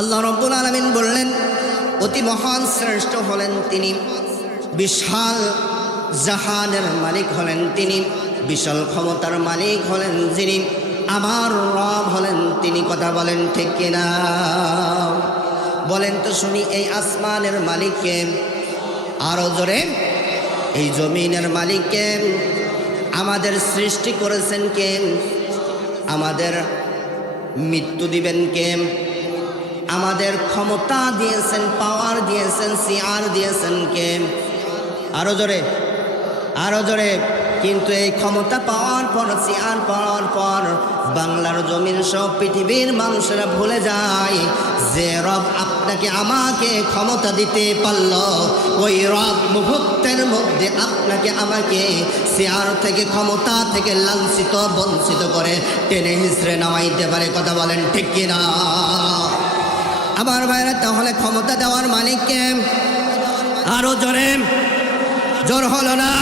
আল্লাহ রাব্বুল আলামিন বললেন, অতি মহান শ্রেষ্ঠ হলেন তিনি, বিশাল জাহানের মালিক হলেন তিনি, বিশাল ক্ষমতার মালিক হলেন যিনি, আমার রব হলেন তিনি। কথা বলেন ঠিক কিনা? বলেন তো শুনি, এই আসমানের মালিককে? আরো জোরে। এই জমিনের মালিককে? আমাদের সৃষ্টি করেছেন কে? আমাদের মৃত্যু দিবেন কে? আমাদের ক্ষমতা দিয়েছেন, পাওয়ার দিয়েছেন, সিআর দিয়েছেন কে? আরো জোরে, আরো জোরে। কিন্তু এই ক্ষমতা পাওয়ার পর, সিআর পাওয়ার পর বাংলার জমিন সব পৃথিবীর মানুষেরা ভুলে যায় যে রব আপনাকে আমাকে ক্ষমতা দিতে পারল, ওই রব মুহূর্তের মধ্যে আপনাকে আমাকে সিআর থেকে, ক্ষমতা থেকে লাঞ্ছিত বঞ্চিত করে টেনে হিসড়ে নামাইতে পারে। কথা বলেন ঠিক কিনা? আমার ভাইরা, তাহলে ক্ষমতা দেওয়ার মালিককে? আরো জোরে। জোর হলো না?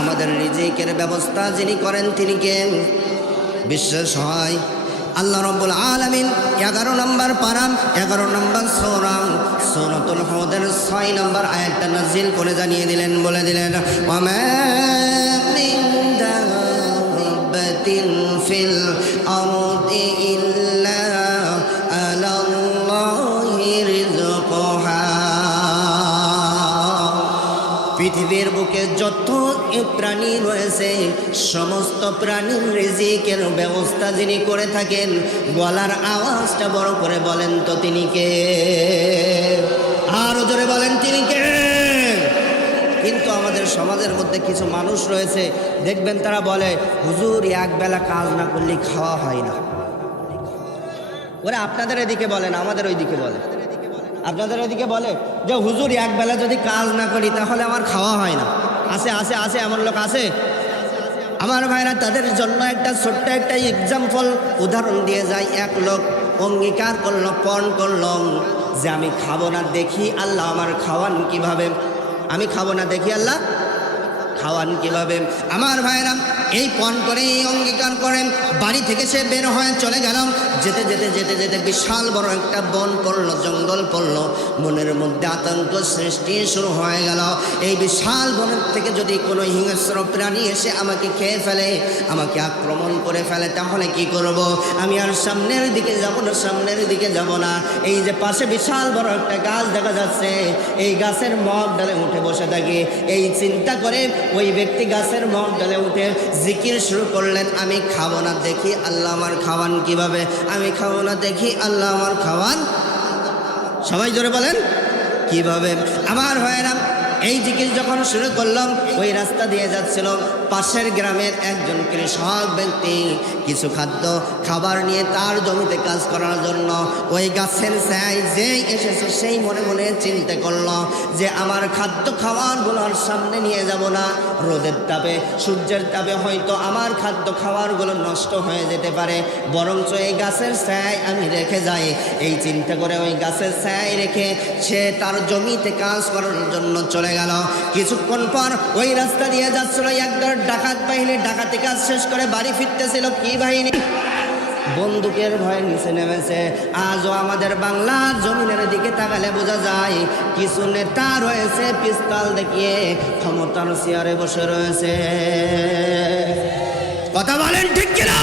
আমাদের রিজিকের ব্যবস্থা যিনি করেন তিনি কে? বিশ্বাস হয় আল্লাহ রাব্বুল আলামিন 11 নম্বর পারা, 11 নম্বর সূরা সূরাতুল হুদের 6 নম্বর আয়াতটা নাযিল করে জানিয়ে দিলেন, বলে দিলেন, ওয়া মা মিন দাব্বাতিন ফিল আরদি ইল্লা আলাল্লাহি রিজকুহা। পৃথিবীর বুকে যত প্রাণী রয়েছে সমস্ত প্রাণীর রিজিকের ব্যবস্থা যিনি করে থাকেন, গলার আওয়াজটা বড় করে বলেন তো তিনি কে? আরো জোরে বলেন তিনি কে? কিন্তু আমাদের সমাজের মধ্যে কিছু মানুষ রয়েছে, দেখবেন তারা বলে, হুজুর এক বেলা কাজ না করলে খাওয়া হয় না। ওরা আপনাদের এদিকে বলেন, আমাদের ওইদিকে বলে। আপনাদের ওইদিকে বলে যে হুজুর এক বেলা যদি কাজ না করি তাহলে আমার খাওয়া হয় না। আছে আছে আছে, এমন লোক আছে। আমার ভাইরা, তাদের জন্য একটা ছোট্ট একটা এক্সাম্পল, উদাহরণ দিয়ে যায়। এক লোক অঙ্গীকার করলো, পণ করলো যে আমি খাবো না, দেখি আল্লাহ আমার খাওয়ান কিভাবে। আমি খাবো না, দেখি আল্লাহ খাওয়ান কিভাবে। আমার ভাইরা, এই পণ করে, এই অঙ্গীকার করেন, বাড়ি থেকে সে বের হয়ে চলে গেল। যেতে যেতে যেতে যেতে বিশাল বড় একটা বন পড়লো, জঙ্গল পড়লো। মনের মধ্যে আতঙ্ক সৃষ্টি শুরু হয়ে গেল। এই বিশাল বনের থেকে যদি কোনো হিংস্র প্রাণী এসে আমাকে খেয়ে ফেলে, আমাকে আক্রমণ করে ফেলে, তাহলে কি করব? আমি আর সামনের দিকে যাব না, সামনের দিকে যাব না। এই যে পাশে বিশাল বড় একটা গাছ দেখা যাচ্ছে, এই গাছের মগ ডালে উঠে বসে থাকি। এই চিন্তা করে ওই ব্যক্তি গাছের মগ ডালে উঠে জিকির শুরু করলেন, আমি খাবো না, দেখি আল্লাহ আমার খাওয়ান কিভাবে। আমি খাবো না, দেখি আল্লাহ আমার খাওয়ান। সবাই জোরে বলেন কিভাবে। আমার ভাইয়েরা, এই জিকির যখন শুরু করলাম, ওই রাস্তা দিয়ে যাচ্ছিল পাশের গ্রামের একজন কৃষক ব্যক্তি কিছু খাদ্য খাবার নিয়ে তার জমিতে কাজ করার জন্য ওই গাছের ছায়ায় যেই এসেছে সেই মনে মনে চিন্তা করলো যে আমার খাদ্য খাবারগুলোর সামনে নিয়ে যাব না। রোদের তাপে, সূর্যের তাপে হয়তো আমার খাদ্য খাবারগুলো নষ্ট হয়ে যেতে পারে, বরঞ্চ এই গাছের ছায়ায় আমি রেখে যাই। এই চিন্তা করে ওই গাছের ছায়ায় রেখে সে তার জমিতে কাজ করার জন্য চলে গেল। কিছুক্ষণ পর ওই রাস্তা দিয়ে যাচ্ছিল একদল ডাকাত বাহিনী। ডাকাতি কাজ শেষ করে বাড়ি ফিরতেছিল। কি বাহিনী? বন্দুকের ভয়ে নিচে নেমেছে। আজও আমাদের বাংলার জমিনের দিকে তাকালে বোঝা যায় কিছু নেতা রয়েছে পিস্তল দেখিয়ে ক্ষমতার চেয়ারে বসে রয়েছে। কথা বলেন ঠিক কিনা?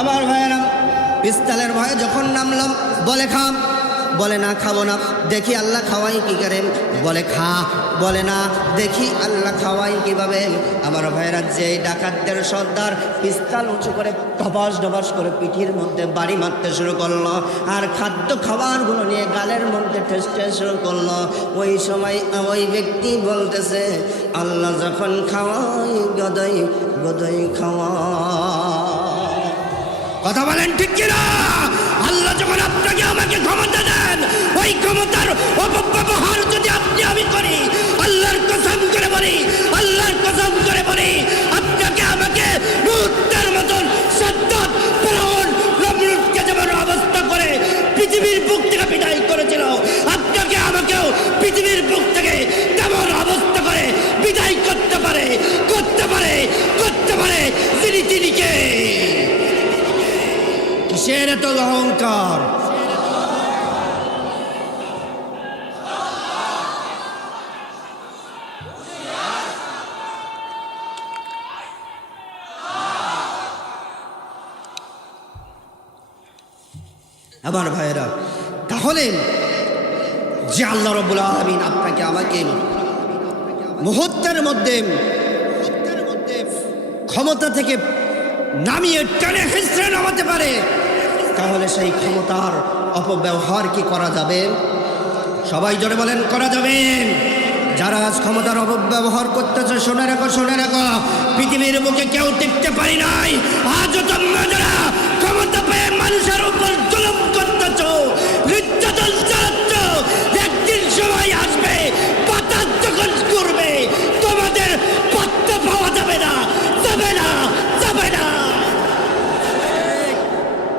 আমার ভাইয়েরা, পিস্তলের ভয়ে যখন নামলাম, বলে খাম, বলে না খাবো না, দেখি আল্লাহ খাওয়াই কি করেন। বলে খা, বলে না, দেখি আল্লাহ খাওয়াই কিভাবে। আমার ভাইরা, যে ডাকাতদের সর্দার পিস্তল উঁচু করে ধবাস ধবাস করে পিঠির মধ্যে বাড়ি মারতে শুরু করলো, আর খাদ্য খাবারগুলো নিয়ে গালের মধ্যে ঠেসতে শুরু করলো। ওই সময় ওই ব্যক্তি বলতেছে, আল্লাহ যখন খাওয়াই গদই গদই খাওয়া। কথা বলেন ঠিক কিনা? আল্লাহ যখন আপনাকে আমাকে ক্ষমতা দেন, ওই ক্ষমতার অপব্যবহার যদি আপনি আমি করি, আল্লাহর কসম করে বলি, আল্লাহর কসম করে বলি, আপনাকে আমাকে মুহূর্তের মতন সাদ্দাত, ফিরআউন, নমরুদকে যেমন অবস্থা করে পৃথিবীর বুক থেকে বিদায় করেছিল, আপনাকে আমাকেও পৃথিবীর বুক থেকে তেমন অবস্থা করে বিদায় করতে পারে, করতে পারে, করতে পারে যিনি তিনিকে। কিসে? কিসের এত অহংকার? আমার ভাইয়েরা, তাহলে যে আল্লাহ রাব্বুল আলামিন আপনাকে আমাকে মুহূর্তের মধ্যে ক্ষমতা থেকে নামিয়ে টেনে হিঁচড়ে নামাতে পারে, তাহলে সেই ক্ষমতার অপব্যবহার কি করা যাবে? সবাই জোরে বলেন, করা যাবে? যারা আজ ক্ষমতার অপব্যবহার করতেছে, শুনে রাখো, শুনে রাখো, পৃথিবীর বুকে কেউ টিকতে পারি নাই। আজও তোমরা যারা ক্ষমতা